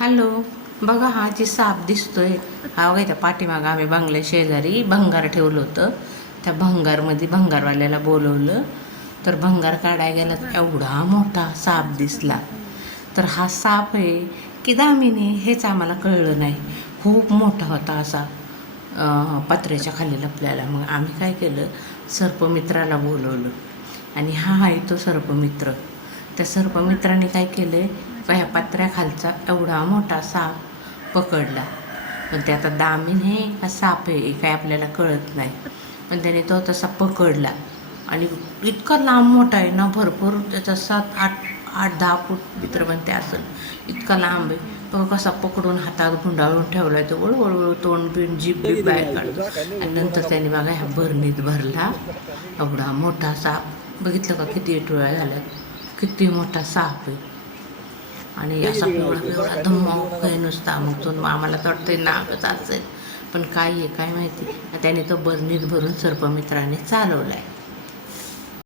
Hello. बघा हा जी साप दिसतोय हा बघा, त्या पाठीमागं आम्ही बंगल्या शेजारी भंगार ठेवलं होतं. त्या भंगारमध्ये भंगारवाल्याला बोलवलं तर भंगार काढायला गेला तर एवढा मोठा साप दिसला. तर हा साप आहे की दामिनी हेच आम्हाला कळलं नाही. खूप मोठा होता असा, पत्र्याच्या खाली लपल्याला. मग आम्ही काय केलं, सर्पमित्राला बोलवलं आणि हा आहे तो सर्पमित्र. त्या सर्पमित्राने काय केलं, ह्या पत्र्याखालचा एवढा मोठा साप पकडला. पण ते आता दामीन आहे का साप आहे काय आपल्याला कळत नाही, पण त्याने तो तसा पकडला आणि इतका लांब मोठा आहे ना, भरपूर त्याचा 7-8-10 फूट मित्र पण ते असेल, इतका लांब आहे. तो कसा पकडून हातात गुंडाळून ठेवला आहे, तो वळवळवळ तोंड बिन जीभ बीप बाहेर काढतो. आणि नंतर त्याने बघा ह्या भरणीत भरला. एवढा मोठा साप बघितलं का, किती टोळ्या झाल्या, किती मोठा साप आहे. आणि असा पिवळा पिवळा धम्मक आहे नुसता. मग तो आम्हाला तर वाटतंय नागच असेल, पण काय आहे काय माहिती. त्याने तो बरणीत भरून सर्पमित्राने चालवला आहे.